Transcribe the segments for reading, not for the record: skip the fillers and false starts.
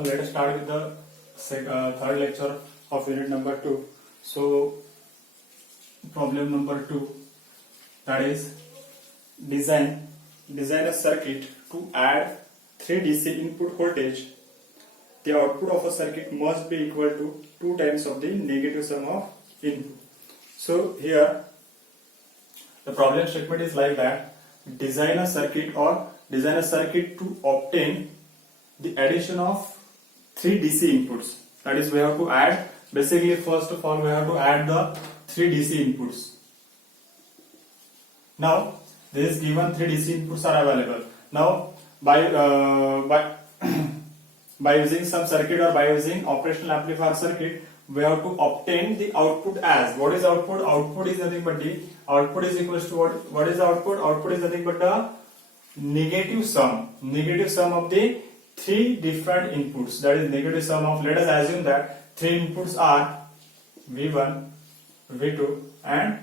Now let us start with the third lecture of unit number 2. So problem number 2, that is design a circuit to add 3 DC input voltage. The output of a circuit must be equal to 2 times of the negative sum of input. So here the problem statement is like that: design a circuit to obtain the addition of 3 DC inputs. That is, we have to add, basically first of all we have to add the 3 DC inputs. Now this is given 3 DC inputs are available. Now by using some circuit or by using operational amplifier circuit, we have to obtain the output as, what is output? Output is nothing but the output is equals to what is the output? Output is nothing but the negative sum of the 3 different inputs. That is negative sum of, let us assume that 3 inputs are V1, V2 and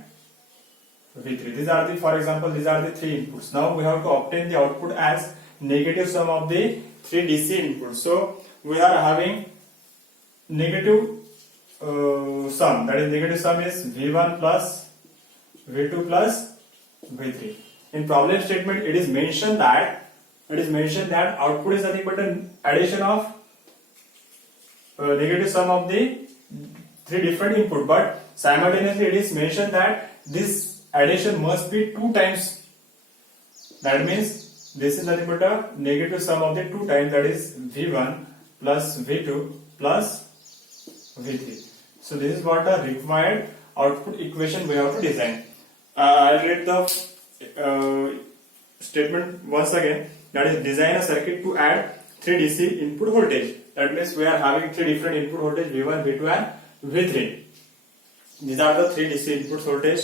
V3. These are the, for example, these are the 3 inputs. Now we have to obtain the output as negative sum of the 3 DC inputs. So we are having negative sum, that is negative sum is V1 plus V2 plus V3. In problem statement it is mentioned that output is nothing but an addition of negative sum of the 3 different input, but simultaneously it is mentioned that this addition must be 2 times. That means this is nothing but a negative sum of the 2 times, that is V1 plus V2 plus V3. So this is what the required output equation we have to design. I'll read the statement once again. That is, design a circuit to add 3 DC input voltage. That means we are having 3 different input voltage, V1, V2 and V3. These are the 3 DC input voltage.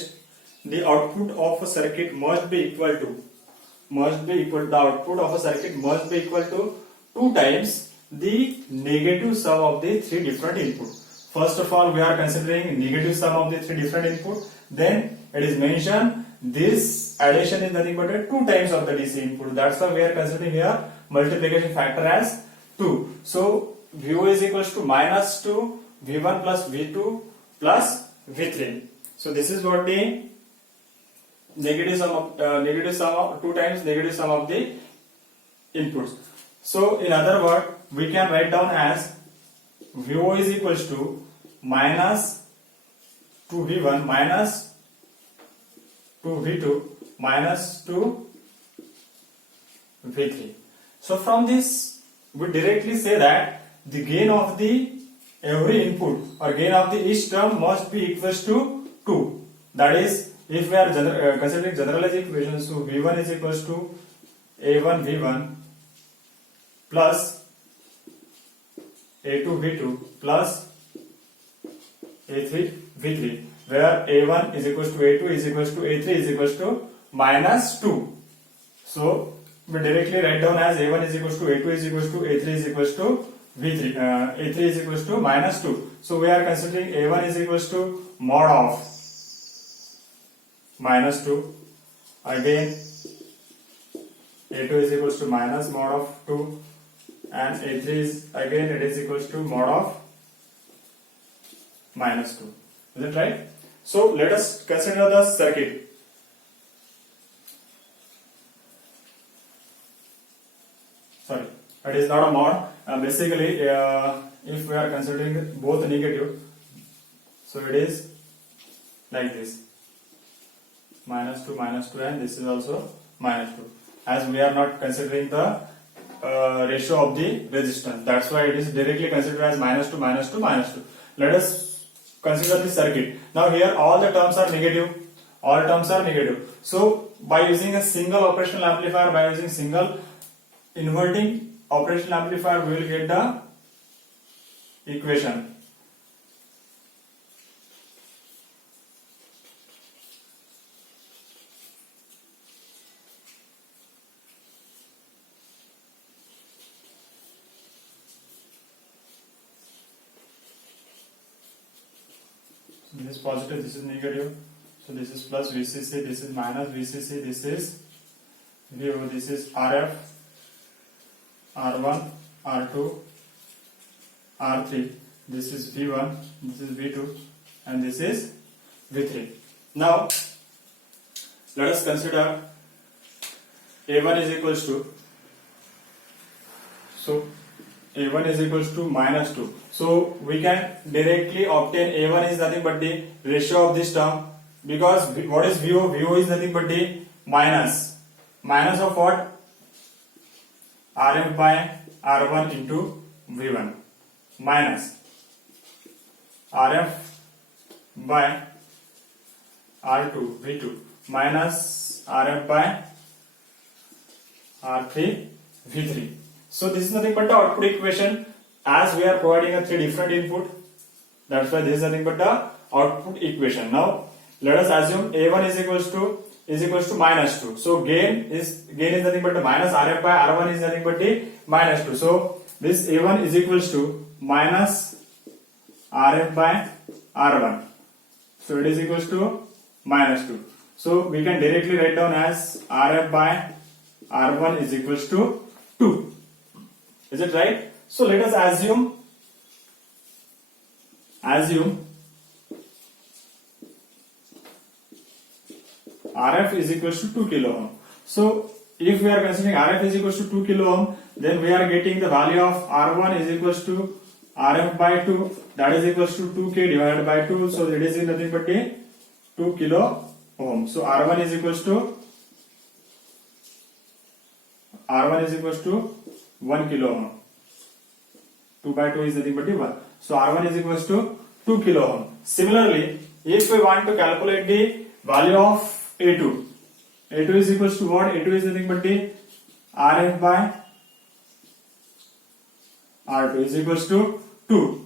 The output of a circuit must be equal to the output of a circuit must be equal to 2 times the negative sum of the 3 different inputs. First of all, we are considering negative sum of the 3 different inputs. Then it is mentioned this addition is nothing but 2 times of the DC input. That's why we are considering here multiplication factor as 2. So VO is equals to minus 2 V1 plus V2 plus V3. So this is what the negative sum of 2 times negative sum of the inputs. So in other words, we can write down as VO is equals to minus 2 V1 minus 2 V2 minus 2 V3. So from this we directly say that the gain of the every input or gain of the each term must be equals to 2. That is, if we are considering generalized equations, so V1 is equals to A1 V1 plus A2 V2 plus A3 V3, where A1 is equals to A2 is equals to A3 is equals to minus 2. So we directly write down as A1 is equals to A2 is equals to A3 is equals to V3, A3 is equals to minus 2. So we are considering A1 is equals to mod of minus 2. Again A2 is equals to minus mod of 2, and A3 is again it is equals to mod of minus 2. Is it right? So let us consider the circuit. Sorry, it is not a mod. Basically, if we are considering both negative, so it is like this: minus 2, and this is also minus 2. As we are not considering the ratio of the resistance, that's why it is directly considered as minus 2, minus 2, minus 2. Let us consider the circuit. Now here all the terms are negative. So by using a single operational amplifier, by using single inverting operational amplifier, we will get the equation. This is positive, this is negative. So this is plus VCC, this is minus VCC, this is VO, this is RF, R1, R2, R3, this is V1, this is V2, and this is V3. Now let us consider A1 is equals to, so A1 is equals to minus 2. So we can directly obtain A1 is nothing but the ratio of this term, because what is VO? VO is nothing but the minus of what? RF by R1 into V1 minus RF by R2 V2 minus RF by R3 V3. So this is nothing but the output equation, as we are providing a 3 different input. That's why this is nothing but the output equation. Now let us assume A1 is equals to minus 2. So gain is nothing but the minus RF by R1 is nothing but the minus 2. So this A1 is equals to minus RF by R1. So it is equals to minus 2. So we can directly write down as RF by R1 is equals to 2. Is it right? So let us assume RF is equals to 2 kilo ohm. So if we are considering RF is equals to 2 kilo ohm, then we are getting the value of R1 is equals to RF by 2, that is equals to 2k divided by 2. So it is nothing but a 2 kilo ohm. So R1 is equals to 1 kilo ohm. 2 by 2 is nothing but 1. So R1 is equals to 2 kilo ohm. Similarly, if we want to calculate the value of A2 is equals to what? A2 is nothing but the RF by R2 is equals to 2.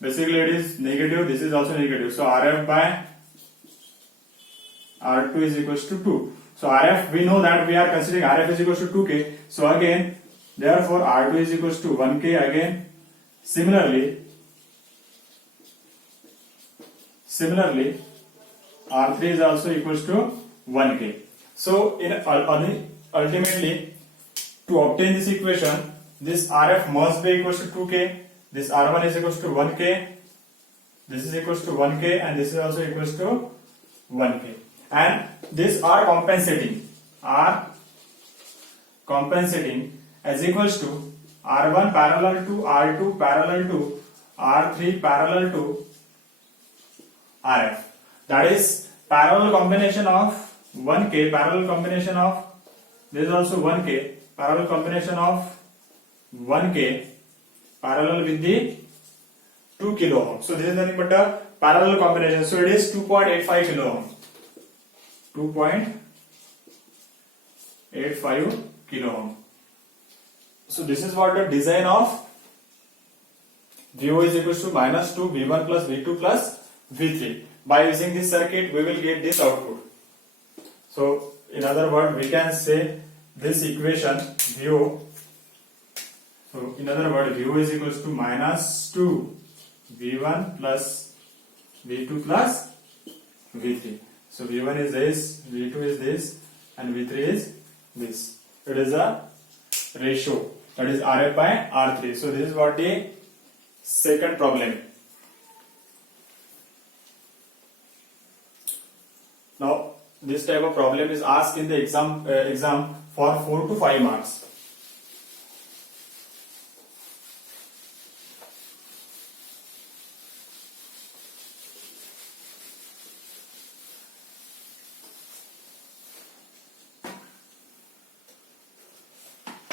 Basically it is negative, this is also negative. So RF by R2 is equals to 2. So RF, we know that we are considering RF is equals to 2k. So again, therefore R2 is equals to 1k again. Similarly, R3 is also equals to 1k. So ultimately, to obtain this equation, this RF must be equals to 2k, this R1 is equals to 1k, this is equals to 1k, and this is also equals to 1k. And these are compensating as equals to R1 parallel to R2 parallel to R3 parallel to RF. That is parallel combination of 1k, parallel combination of, this is also 1k, parallel combination of 1k parallel with the 2 kilo ohm. So this is nothing but a parallel combination. So it is 2.85 kilo ohm. 2.85 kilo ohm. So this is what the design of VO is equals to minus 2 V1 plus V2 plus V3. By using this circuit, we will get this output. So in other words, we can say this equation VO. So in other words, VO is equals to minus 2 V1 plus V2 plus V3. So V1 is this, V2 is this, and V3 is this. It is a ratio, that is RF by R3. So this is what the second problem. Now this type of problem is asked in the exam for 4 to 5 marks.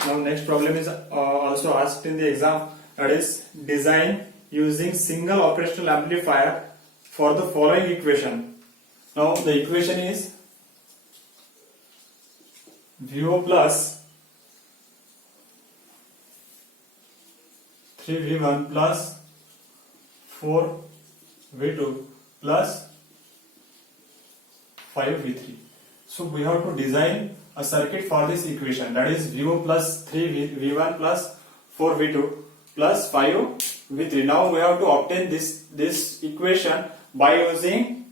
Now next problem is also asked in the exam, that is design using single operational amplifier for the following equation. Now the equation is VO plus 3V1 plus 4V2 plus 5V3. So we have to design a circuit for this equation, that is VO plus 3V1 plus 4V2 plus 5V3. Now we have to obtain this equation by using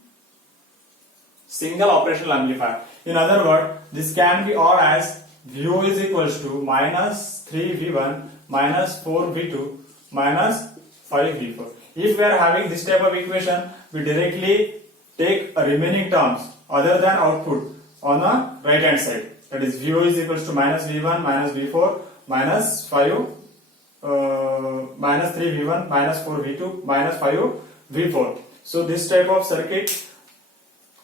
single operational amplifier. In other words, this can be or as VO is equals to minus 3V1 minus 4V2 minus 5V4. If we are having this type of equation, we directly take a remaining terms other than output on the right hand side. That is VO is equals to minus V1 minus V4 minus 5 minus 3V1 minus 4V2 minus 5V4. So this type of circuit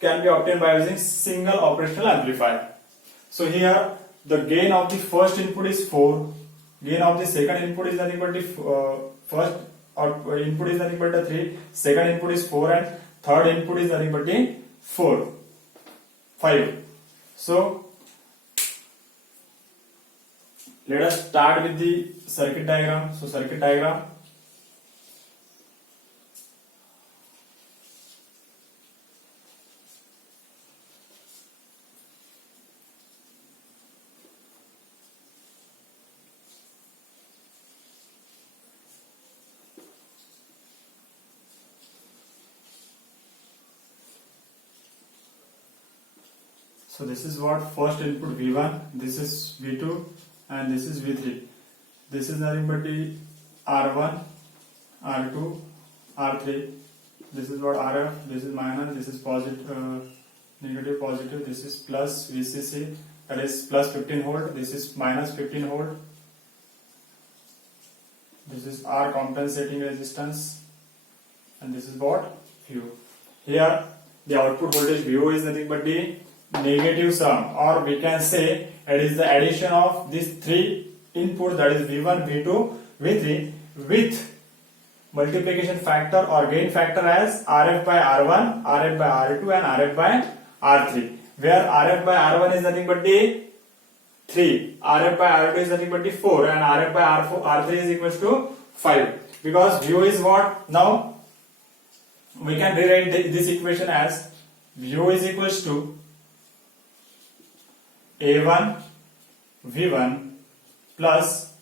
can be obtained by using single operational amplifier. So here the gain of the first input is 4, gain of the second input is nothing but the first input is nothing but the 3, second input is 4 and third input is nothing but the 5. So let us start with the circuit diagram. So circuit diagram. So this is what first input V1, this is V2 and this is V3. This is nothing but the R1, R2, R3. This is what RF, this is minus, this is positive, negative, positive, this is plus VCC, that is plus 15 volt, this is minus 15 volt. This is R compensating resistance and this is what VO. Here the output voltage VO is nothing but the negative sum, or we can say it is the addition of these three inputs, that is V1, V2, V3 with multiplication factor or gain factor as RF by R1, RF by R2 and RF by R3, where RF by R1 is nothing but the 3, RF by R2 is nothing but the 4 and RF by R3 is equals to 5. Because VO is what? Now we can rewrite this equation as VO is equals to A1 V1 plus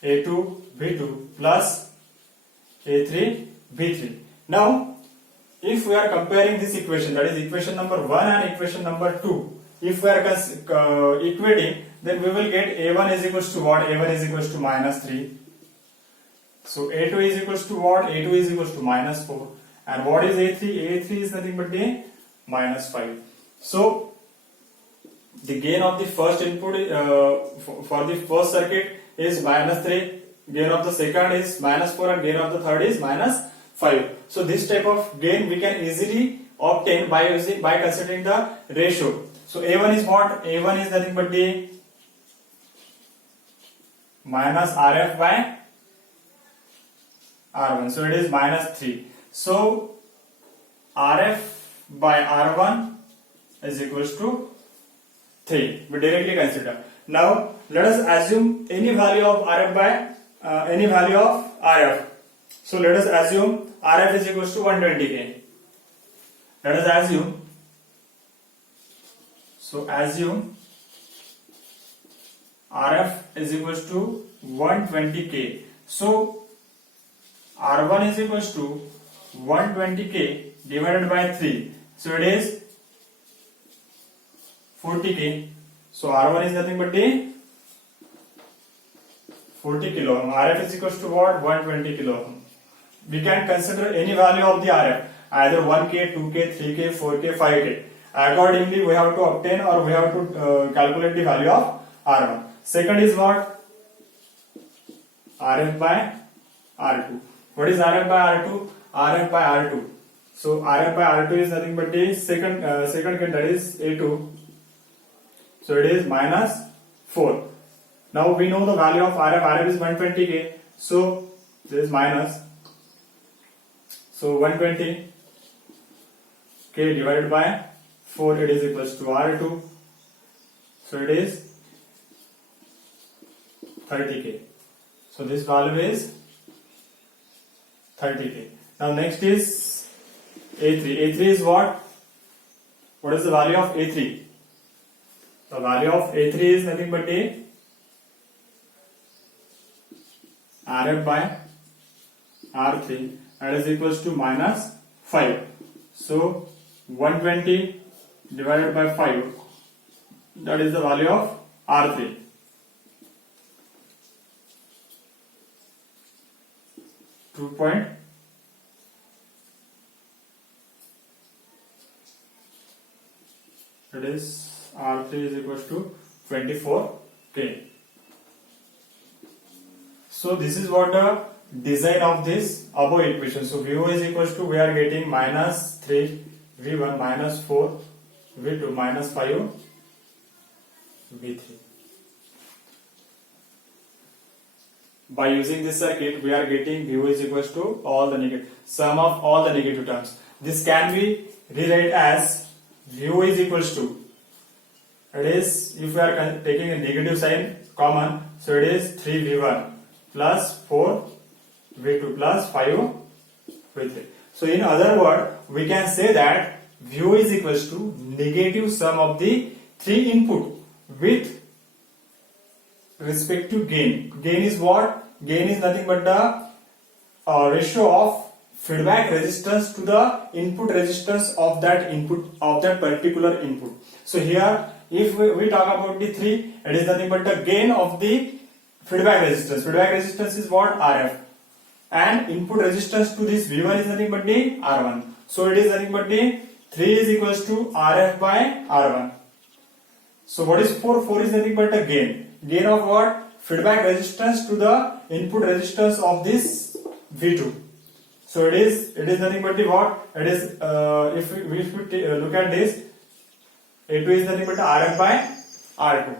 A2 V2 plus A3 V3. Now if we are comparing this equation, that is equation number 1 and equation number 2, if we are equating, then we will get A1 is equals to what? A1 is equals to minus 3. So A2 is equals to what? A2 is equals to minus 4. And what is A3? A3 is nothing but the minus 5. So the gain of the first input for the first circuit is minus 3, gain of the second is minus 4 and gain of the third is minus 5. So this type of gain we can easily obtain by considering the ratio. So A1 is what? A1 is nothing but the minus RF by R1. So it is minus 3. So RF by R1 is equals to 3. We directly consider. Now let us assume any value of RF by any value of RF. So let us assume RF is equals to 120k. Let us assume. So assume RF is equals to 120k. So R1 is equals to 120k divided by 3. So it is 40k. So R1 is nothing but the 40 kilo ohm. RF is equals to what? 120 kilo ohm. We can consider any value of the RF, either 1k, 2k, 3k, 4k, 5k. Accordingly, we have to obtain or we have to calculate the value of R1. Second is what? RF by R2. What is RF by R2? RF by R2. So RF by R2 is nothing but the second gain, that is A2. So it is minus 4. Now we know the value of RF. RF is 120k. So this is minus. So 120k divided by 4, it is equals to R2. So it is 30k. So this value is 30k. Now next is A3. A3 is what? What is the value of A3? The value of A3 is nothing but a RF by R3, that is equals to minus 5. So 120 divided by 5, that is the value of R3. 2 point it is R3 is equals to 24K. So this is what the design of this above equation. So V0 is equals to, we are getting minus 3 V1 minus 4 V2 minus 5 V3. By using this circuit, we are getting V0 is equals to all the negative sum of all the negative terms. This can be rewrite as V0 is equals to, it is, if we are taking a negative sign common, so it is 3 V1 plus 4 V2 plus 5 V3. So in other word, we can say that V0 is equals to negative sum of the three input with respect to gain. Gain is what? Gain is nothing but the ratio of feedback resistance to the input resistance of that input, of that particular input. So here, if we talk about the 3, it is nothing but the gain of the feedback resistance. Feedback resistance is what? RF. And input resistance to this V1 is nothing but the R1. So it is nothing but the 3 is equals to RF by R1. So what is 4? 4 is nothing but the gain. Gain of what? Feedback resistance to the input resistance of this V2. So it is nothing but the what? It is if we look at this, A2 is nothing but the RF by R2.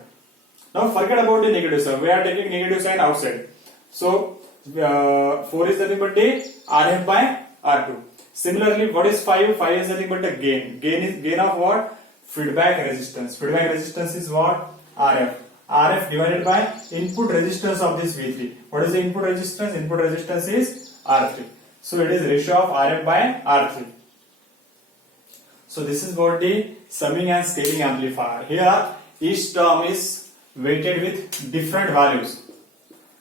Now forget about the negative sign. We are taking negative sign outside. So 4 is nothing but the RF by R2. Similarly, what is 5? 5 is nothing but the gain. Gain is gain of what? Feedback resistance. Feedback resistance is what? RF. RF divided by input resistance of this V3. What is the input resistance? Input resistance is R3. So it is ratio of RF by R3. So this is what the summing and scaling amplifier. Here each term is weighted with different values.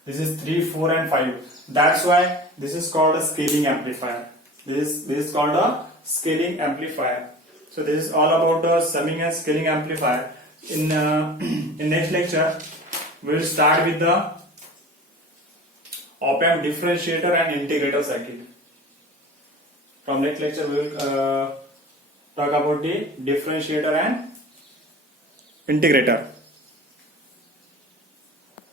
This is 3, 4 and 5. That's why this is called a scaling amplifier. This is called a scaling amplifier. So this is all about the summing and scaling amplifier. In next lecture, we will start with the op-amp differentiator and integrator circuit. From next lecture, we will talk about the differentiator and integrator.